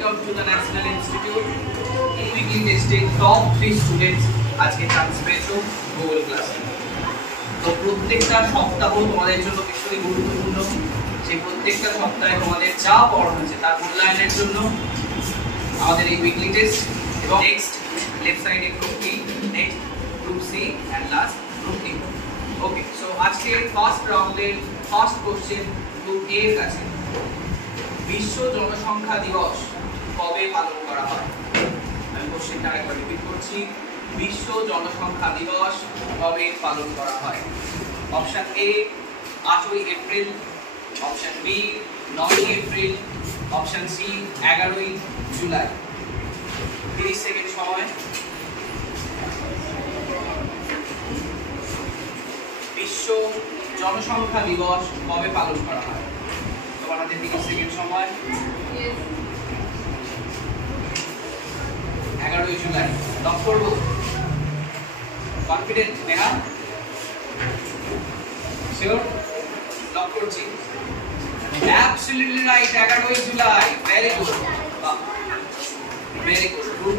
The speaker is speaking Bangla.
welcome to the National Institute. Weekly testing top 3 students আজকে চান্স পেয়েছো গুগল ক্লাসে। তো প্রত্যেকটা সপ্তাহ তোমাদের জন্য ভীষণ গুরুত্বপূর্ণ। যে প্রত্যেকটা সপ্তাহে তোমাদের যা পড়ানো হচ্ছে তার মূল্যায়নের জন্য আমাদের এই উইকলি টেস্ট এবং নেক্সট লেফট সাইডে group B, next group C and last group D. Okay, so আজকে ফার্স্ট রাউন্ডের ফার্স্ট কোশ্চেন গ্রুপ এ এর কাছে। বিশ্ব জনসংখ্যা দিবস কবে পালন করা হয়? আমি কোশ্চেনটা আরেকবার রিপিট করছি, বিশ্ব জনসংখ্যা দিবস কবে পালন করা হয়? অপশন এ 8ই এপ্রিল, অপশন বি 9ই এপ্রিল, অপশন সি 11ই জুলাই। 30 সেকেন্ড সময়। বিশ্ব জনসংখ্যা দিবস কবে পালন করা হয়? তোমার হাতে 30 সেকেন্ড সময়। 11ই জুলাই। লক করব? কনফিডেন্ট নেহা? শিওর? লক করছি। অ্যাবসলিউটলি রাইট, 11ই July. Very good, very good.